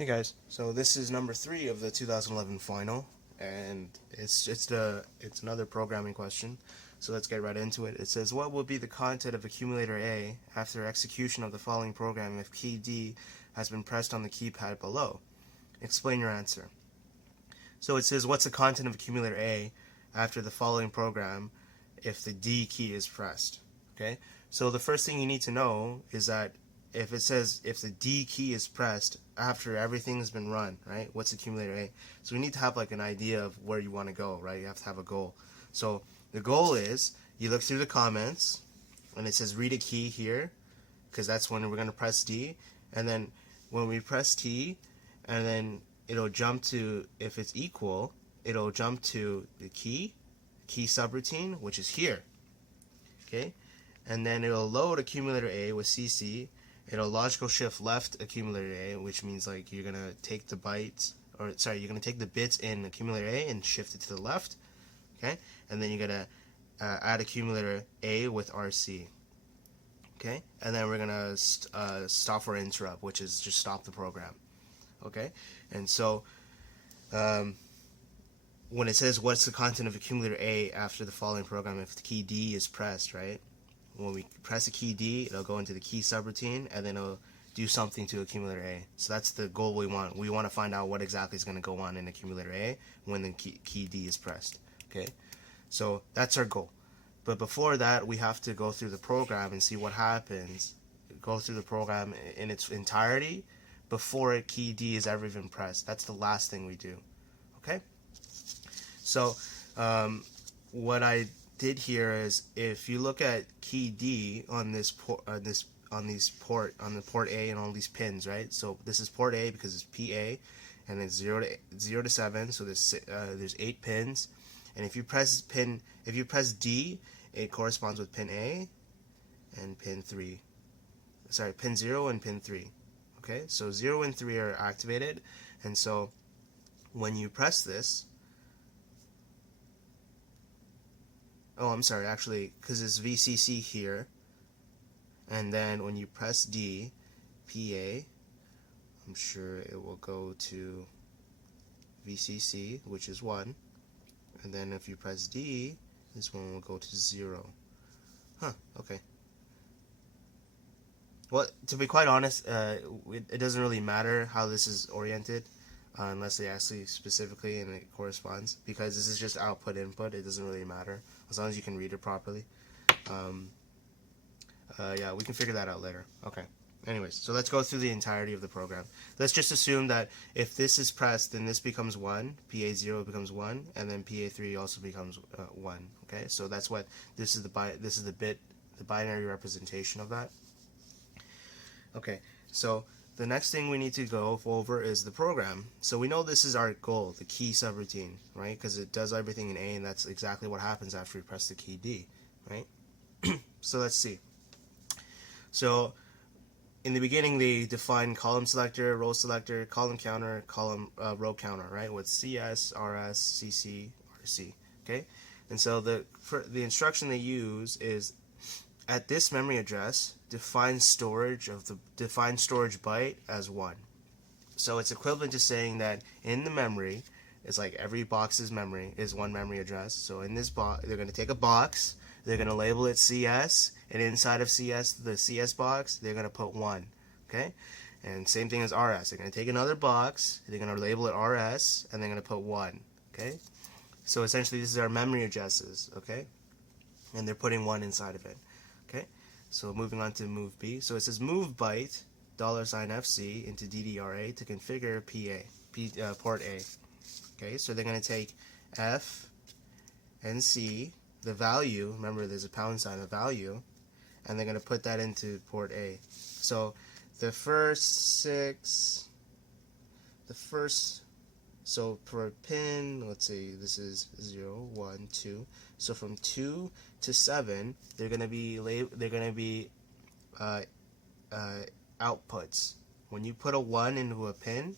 Hey guys, so this is number 3 of the 2011 final, and it's another programming question. So let's get right into it. It says, what will be the content of accumulator A after execution of the following program if key D has been pressed on the keypad below? Explain your answer. So it says, what's the content of accumulator A after the following program if the D key is pressed? Okay, so the first thing you need to know is that if it says if the D key is pressed after everything has been run, right? What's accumulator A? So we need to have like an idea of where you want to go, right? You have to have a goal. So the goal is you look through the comments and it says read a key here, because that's when we're going to press D, and then when we press T, and then it'll jump to, if it's equal, it'll jump to the key subroutine, which is here. Okay, and then it'll load accumulator A with CC. It'll logical shift left accumulator A, which means like you're gonna take the bytes, or sorry, you're gonna take the bits in accumulator A and shift it to the left. Okay, and then you're gonna add accumulator A with RC. Okay, and then we're gonna stop or interrupt, which is just stop the program. Okay, and so when it says what's the content of accumulator A after the following program if the key D is pressed, right? When we press the key D, it'll go into the key subroutine, and then it'll do something to accumulator A. So that's the goal we want. We want to find out what exactly is going to go on in accumulator A when the key D is pressed. Okay, so that's our goal. But before that, we have to go through the program and see what happens. Go through the program in its entirety before key D is ever even pressed. That's the last thing we do. Okay. So what I did here is, if you look at key D on this port, on the port A and all these pins, right? So this is port A because it's PA, and it's 0 to 7. So there's 8 pins, and if you press D, it corresponds with pin A and pin 3. Sorry, pin 0 and pin 3. Okay, so 0 and 3 are activated, and so when you press this, oh, I'm sorry, actually, because it's VCC here, and then when you press D, PA, I'm sure it will go to VCC, which is 1, and then if you press D, this one will go to 0. Huh, okay. Well, to be quite honest, it doesn't really matter how this is oriented, unless they actually specifically and it corresponds, because this is just output input. It doesn't really matter as long as you can read it properly. Yeah, we can figure that out later. Okay, anyways, so let's go through the entirety of the program. Let's just assume that if this is pressed, then this becomes 1, PA0 becomes 1, and then PA3 also becomes 1. Okay, so that's what this is the binary representation of that. Okay, so the next thing we need to go over is the program. So we know this is our goal, the key subroutine, right? Because it does everything in A, and that's exactly what happens after we press the key D, right? So let's see. So in the beginning, they define column selector, row selector, column counter, row counter, right? With CS, RS, CC, RC, okay? And so the instruction they use is, at this memory address, define storage byte as 1. So it's equivalent to saying that in the memory, it's like every box's memory is 1 memory address. So in this box, they're going to take a box, they're going to label it CS, and inside of CS, the CS box, they're going to put 1. Okay? And same thing as RS. They're going to take another box, they're going to label it RS, and they're going to put 1. Okay? So essentially, this is our memory addresses. Okay? And they're putting 1 inside of it. Okay, so moving on to move B. So it says move byte $FC into DDRA to configure port A. Okay, so they're going to take F and C, the value, remember there's a pound sign, a value, and they're going to put that into port A. So the first 6, so per pin, let's see, this is 0, 1, 2. So from 2 to 7, they're going to be outputs. When you put a 1 into a pin,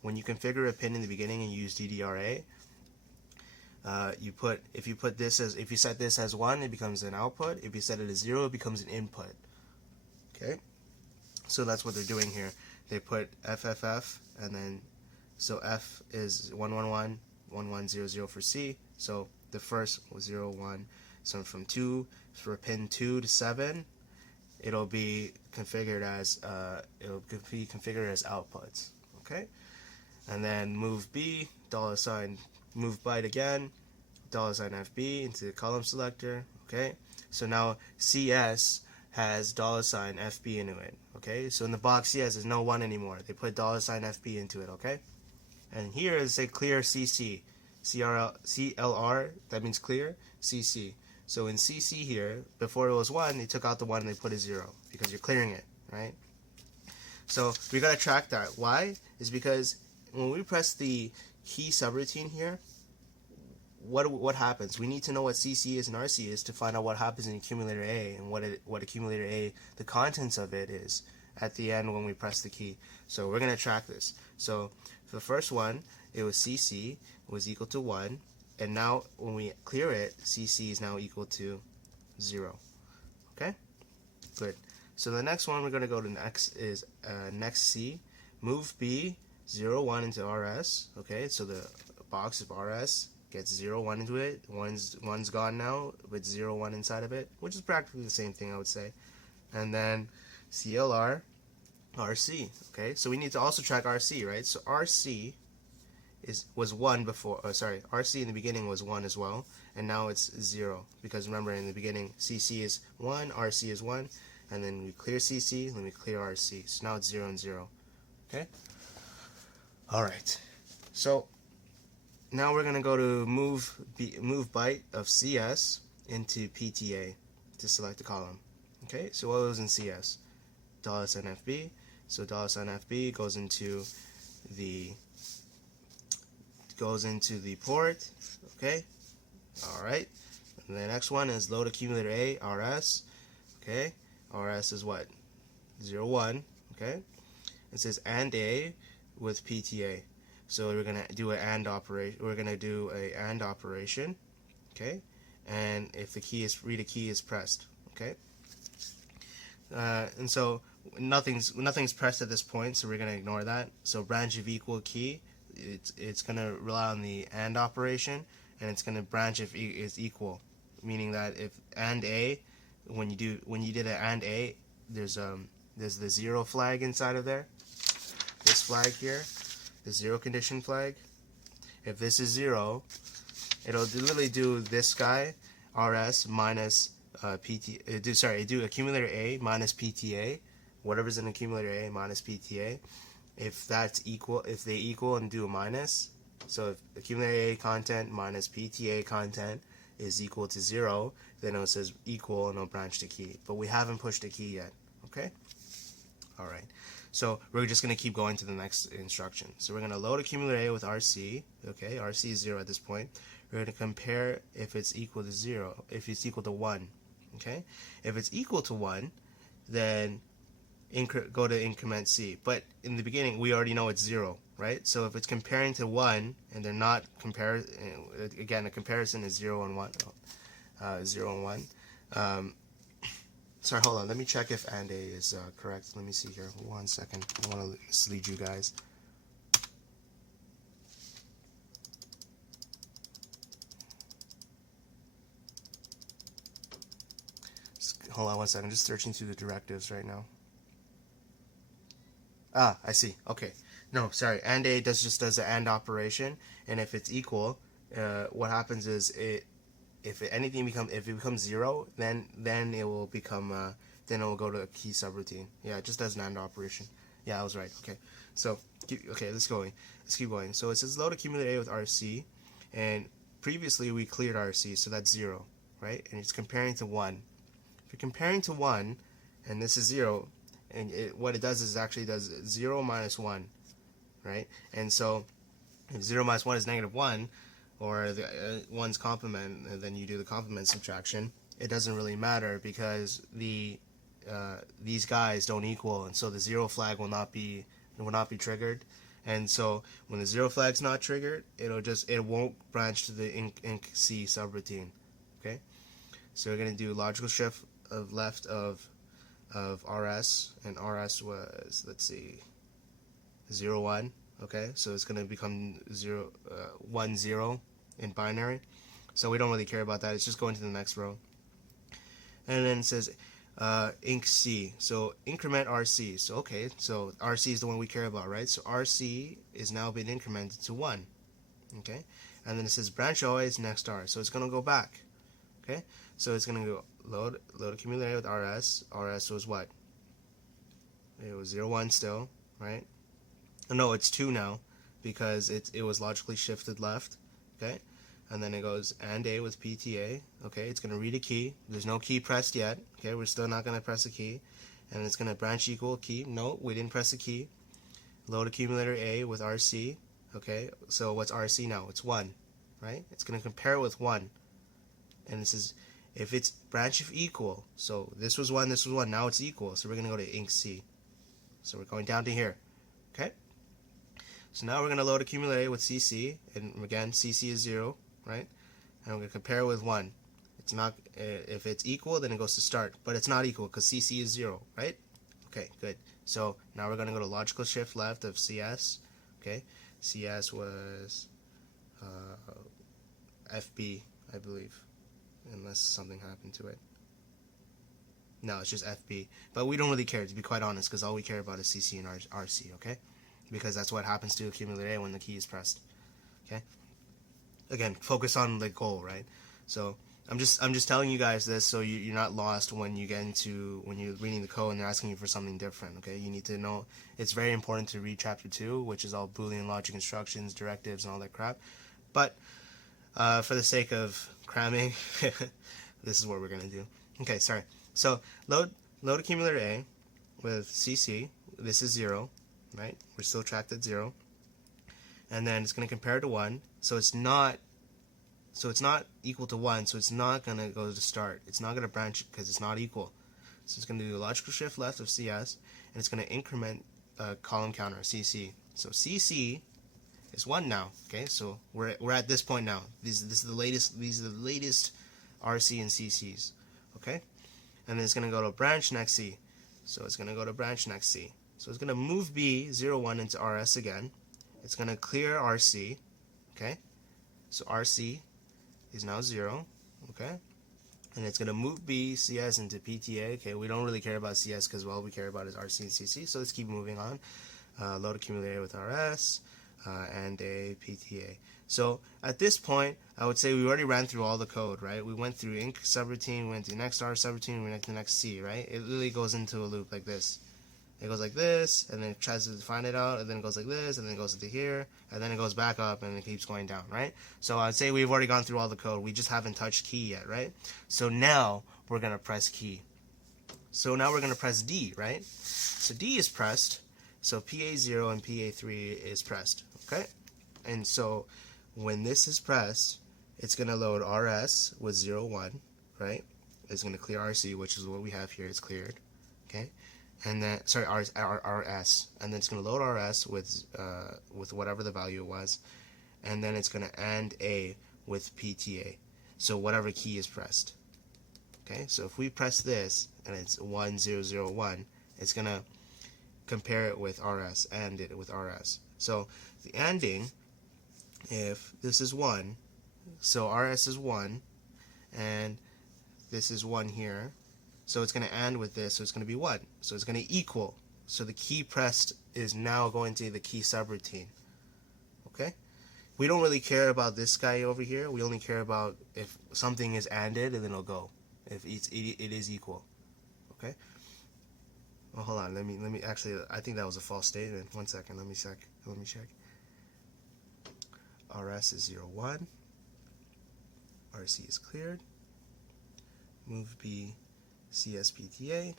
when you configure a pin in the beginning and you use DDRA, if you set this as 1, it becomes an output. If you set it as 0, it becomes an input. Okay, so that's what they're doing here. they put FFF, and then so F is 111, 1100 for C. So the first was 0, 1. So from 2, for pin 2 to 7, it'll be configured as outputs. Okay, and then move B, $ move byte again, $FB into the column selector. Okay, so now CS has $FB into it. Okay, so in the box CS there's no 1 anymore. They put $FB into it. Okay, and here is a clear CC, CLR, that means clear, CC. So in CC here, before it was 1, they took out the 1 and they put a 0 because you're clearing it, right? So we gotta track that. Why? Is because when we press the key subroutine here, what happens? We need to know what CC is and RC is to find out what happens in accumulator A and what accumulator A, the contents of it is at the end when we press the key. So we're gonna track this. So for the first one, it was CC was equal to 1, and now when we clear it, CC is now equal to 0. Okay, good. So the next one we're going to go to next is next C, move B 0, 1 into RS. Okay, so the box of RS gets 0, 1 into it. One's gone now with 0, 1 inside of it, which is practically the same thing, I would say. And then CLR RC. Okay, so we need to also track RC, right? So RC was 1 before, RC in the beginning was 1 as well, and now it's 0, because remember in the beginning CC is 1, RC is 1, and then we clear CC, then we clear RC, so now it's 0 and 0. Okay, alright, so now we're gonna go to move byte of CS into PTA to select the column. Okay, so what was in CS? $FB, so $FB goes into the port. Okay, alright, and the next one is load accumulator A, RS. Okay, RS is what? 0, 1. Okay, it says AND A with PTA, so we're gonna do an AND operation. Okay, and if the key is read a key is pressed. Okay, and so nothing's pressed at this point, so we're gonna ignore that. So branch of equal key, it's gonna rely on the AND operation, and it's gonna branch if it's equal, meaning that if AND A, when you did an AND A, there's the 0 flag inside of there. This flag here, the 0 condition flag. If this is 0, it'll literally do this guy RS minus do accumulator A minus PTA, whatever's in accumulator A minus PTA. If that's equal, if they equal and do a minus, so if accumulator A content minus PTA content is equal to 0, then it says equal and it'll branch the key. But we haven't pushed the key yet. Okay? Alright. So we're just going to keep going to the next instruction. So we're going to load accumulator A with RC. Okay, RC is 0 at this point. We're going to compare if it's equal to 0, if it's equal to 1. Okay? If it's equal to 1, then go to increment C. But in the beginning, we already know it's 0, right? So if it's comparing to 1, and they're not again, a comparison is 0 and 1. 0 and 1. Sorry, hold on. Let me check if AND A is correct. Let me see here. 1 second. I don't want to mislead you guys. Hold on 1 second. I'm just searching through the directives right now. Ah, I see. Okay. No, sorry. AND A just does the AND operation, and if it's equal, what happens is if it becomes 0, then it will become then it will go to a key subroutine. Yeah, it just does an AND operation. Yeah, I was right. Okay. So let's keep going. So it says load accumulator A with RC, and previously we cleared RC, so that's 0, right? And it's comparing to 1. If you're comparing to 1, and this is 0, and what it does is actually does 0 minus 1, right? And so if 0 minus 1 is -1, or the 1's complement, and then you do the complement subtraction, it doesn't really matter because these guys don't equal, and so the 0 flag will not be triggered. And so when the 0 flag's not triggered, it won't branch to the inc C subroutine. Okay, so we're gonna do logical shift of left of RS, and RS was, let's see, 0 1. Okay, so it's going to become 0 1 0 in binary. So we don't really care about that. It's just going to the next row. And then it says inc C. So increment RC. So okay, so RC is the one we care about, right? So RC is now been incremented to 1. Okay, and then it says branch always next R. So it's going to go back. Okay, so it's going to go load accumulator with RS. RS was what? It was 0 1 still, right? No, it's 2 now because it was logically shifted left. Okay, and then it goes AND A with PTA. Okay, it's going to read a key. There's no key pressed yet. Okay, we're still not going to press a key. And it's going to branch equal key. No, we didn't press a key. Load accumulator A with RC. Okay, so what's RC now? It's 1, right? It's going to compare it with 1. And it says if it's branch if equal. So this was 1, this was 1. Now it's equal. So we're going to go to inc C. So we're going down to here. Okay? So now we're going to load accumulator A with CC. And again, CC is 0, right? And we're going to compare it with 1. It's not, if it's equal, then it goes to start. But it's not equal because CC is 0, right? Okay, good. So now we're going to go to logical shift left of CS. Okay? CS was FB, I believe. Unless something happened to it. No, it's just FB. But we don't really care, to be quite honest, because all we care about is CC and RC, okay? Because that's what happens to accumulator A when the key is pressed. Okay? Again, focus on the goal, right? So I'm just telling you guys this so you're not lost when you get into when you're reading the code and they're asking you for something different. Okay, you need to know it's very important to read chapter 2, which is all Boolean logic instructions, directives, and all that crap. But for the sake of cramming, this is what we're gonna do. Okay, sorry. So load accumulator A with CC. This is 0, right? We're still tracked at 0, and then it's gonna compare to 1. So it's not equal to 1, so it's not going to go to start. It's not going to branch because it's not equal. So it's going to do a logical shift left of CS, and it's going to increment column counter, CC. So CC is 1 now, okay? So we're at this point now. These are the latest RC and CCs, okay? And then it's going to go to branch next C. So it's going to go to branch next C. So it's going to move B 0 1 into RS again. It's going to clear RC, okay? So RC is now 0, okay? And it's going to move B, CS into PTA, okay? We don't really care about CS because all we care about is RC and CC, so let's keep moving on. Load accumulator with RS, and a PTA. So at this point, I would say we already ran through all the code, right? We went through inc subroutine, we went to next R subroutine, we went to next C, right? It literally goes into a loop like this. It goes like this, and then it tries to find it out, and then it goes like this, and then it goes into here, and then it goes back up, and it keeps going down, right? So I'd say we've already gone through all the code. We just haven't touched key yet, right? So now we're going to press key. So now we're going to press D, right? So D is pressed, so PA0 and PA3 is pressed, okay? And so when this is pressed, it's going to load RS with 0, 1, right? It's going to clear RC, which is what we have here. It's cleared, okay? And then RS, and then it's going to load RS with whatever the value it was, and then it's going to AND A with PTA, so whatever key is pressed. Okay, so if we press this and it's 1 0 0 1, it's going to compare it with RS, AND it with RS. So the ANDing, if this is 1, so RS is 1, and this is 1 here. So it's going to AND with this, so it's going to be 1. So it's going to equal. So the key pressed is now going to the key subroutine. Okay? We don't really care about this guy over here. We only care about if something is ANDed, and then it'll go. If it is equal. Okay? Well, hold on. Let me actually, I think that was a false statement. 1 second. Let me check. RS is 0 1. RC is cleared. Move B CSPTA.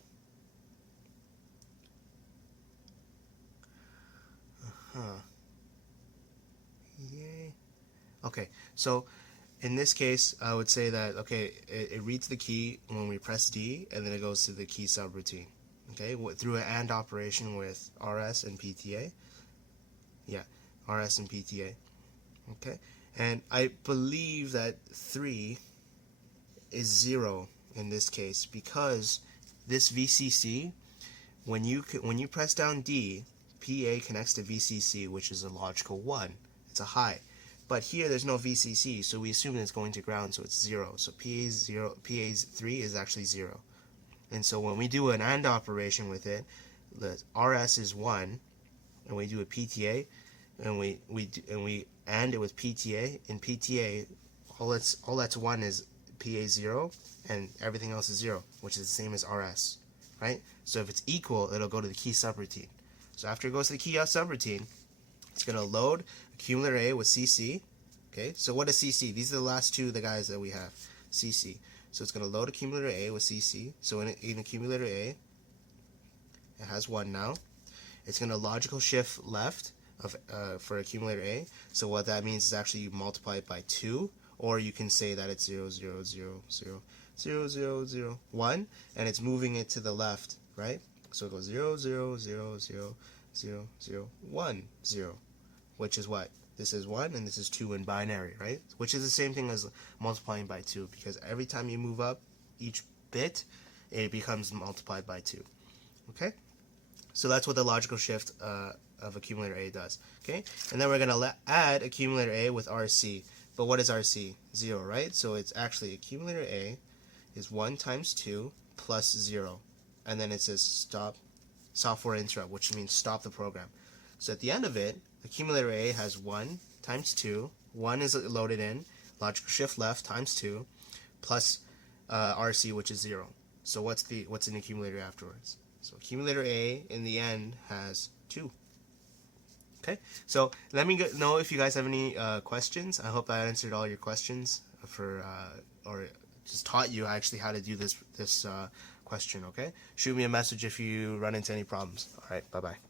Yay. Okay, so in this case, I would say that, okay, it reads the key when we press D, and then it goes to the key subroutine, okay, through an AND operation with RS and PTA. Yeah, RS and PTA. Okay, and I believe that 3 is 0 in this case, because this VCC, when you press down D, PA connects to VCC, which is a logical 1. It's a high. But here there's no VCC, so we assume it's going to ground, so it's 0. So PA3 is actually 0. And so when we do an AND operation with it, the RS is 1, and we do a PTA, and we AND it with PTA. In PTA, all that's 1 is PA0, and everything else is 0, which is the same as RS, right? So if it's equal, it'll go to the key subroutine. So after it goes to the key subroutine, it's going to load accumulator A with CC. Okay, so what is CC? These are the last two, the guys that we have, CC. So it's going to load accumulator A with CC. So in accumulator A, it has 1 now. It's going to logical shift left for accumulator A. So what that means is actually you multiply it by 2, or you can say that it's 0, 0, 0, 0, 0, 0, 0, 1, and it's moving it to the left, right? So it goes 0, 0, 0, 0, 0, 0, 1, 0, which is what? This is 1 and this is 2 in binary, right? Which is the same thing as multiplying by 2, because every time you move up each bit, it becomes multiplied by 2. Okay? So that's what the logical shift of accumulator A does. Okay? And then we're going to add accumulator A with RC. But what is RC? 0, right? So it's actually accumulator A is 1 times 2 plus 0. And then it says stop software interrupt, which means stop the program. So at the end of it, accumulator A has 1 times 2. 1 is loaded in, logical shift left times 2, plus RC, which is 0. So what's in accumulator afterwards? So accumulator A in the end has 2. Okay, so let me know if you guys have any questions. I hope I answered all your questions or just taught you actually how to do this question. Okay, shoot me a message if you run into any problems. All right, bye bye.